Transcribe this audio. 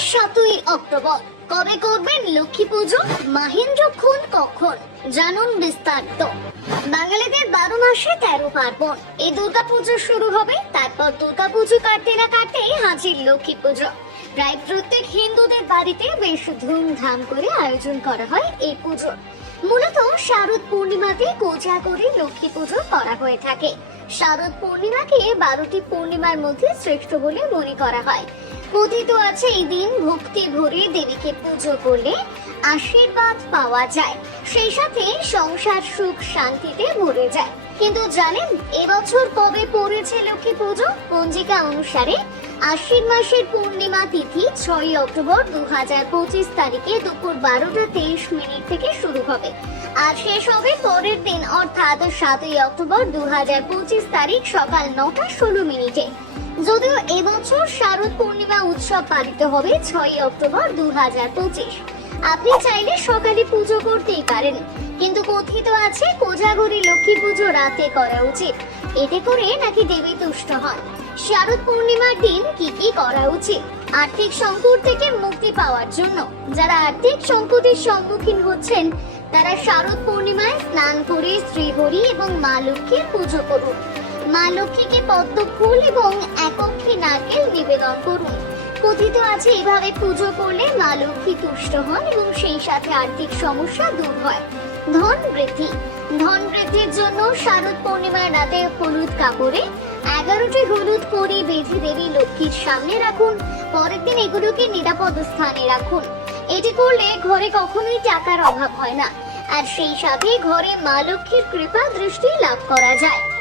সাতই অক্টোবর। কবে করবেন লক্ষ্মী পুজো, মাহেন্দ্র খুন কখন, জানুন বিস্তারিত। বাঙালিদের বারো মাসে তেরো পার্বণ। এই দুর্গা পুজো শুরু হবে, তারপর দুর্গা পুজো কাটতে না কাটতেই হাজির লক্ষ্মী পুজো। প্রায় প্রত্যেক হিন্দুদের বাড়িতে বেশ ধুমধাম করে আয়োজন করা হয় এই পুজোর মূলত শারদ পূর্ণিমাতে কোজা করে লক্ষ্মী পুজো করা হয়ে থাকে। শারদ পূর্ণিমাকে বারোটি পূর্ণিমার মধ্যে শ্রেষ্ঠ বলে মনে করা হয়। কথিত আছে এই দিন ভক্তি ভরে দেবীকে পুজো করলে আশীর্বাদ পাওয়া যায়। সেই সাথে সংসার সুখ শান্তিতে ভরে যায়। কিন্তু জানেন, এবছর কবে পড়েছে লক্ষ্মী পুজো? পঞ্জিকা অনুসারে আশ্বিন মাসের পূর্ণিমা তিথি ছয়ই অক্টোবর দু হাজার পঁচিশ তারিখে দুপুর বারোটা তেইশ মিনিট থেকে শুরু হবে। আর শেষ হবে পরের দিন, অর্থাৎ সাতই অক্টোবর দু হাজার পঁচিশ তারিখ সকাল নটা ষোলো মিনিটে। যদিও এবছর শারদ পূর্ণিমা উৎসব পালিত হবে ছয়ই অক্টোবর দু হাজার পঁচিশ। আপনি চাইলে সকালে পুজো করতেই পারেন, কিন্তু কথিত আছে কোজাগরি লক্ষ্মী পুজো রাতে করা উচিত। এতে করে নাকি দেবী তুষ্ট হন? শারদ পূর্ণিমার দিন কি কি করা উচিত? আর্থিক সংকট থেকে মুক্তি পাওয়ার জন্য যারা আর্থিক সংকটের সম্মুখীন হচ্ছেন, তারা শারদ পূর্ণিমায় স্নান করে শ্রীহরি এবং মা লক্ষ্মীর পুজো করুন। মা লক্ষ্মীকে পদ্ম ফুল এবং একক্ষী নারকেল নিবেদন করুন। কথিত আছে, এভাবে পুজো করলে মা লক্ষ্মী তুষ্ট হন এবং সেই সাথে আর্থিক সমস্যা দূর হয়। ধন বৃদ্ধি। ধন বৃদ্ধির জন্য শারদ পূর্ণিমার রাতে হলুদ কাপড়ে এগারোটি হলুদ কড়ি বেঁধে দেবী লক্ষ্মীর সামনে রাখুন। পরের দিন এগুলোকে নিরাপদ স্থানে রাখুন। এটি করলে ঘরে কখনোই টাকার অভাব হয় না। আর সেই সাথে ঘরে মা লক্ষ্মীর কৃপা দৃষ্টি লাভ করা যায়।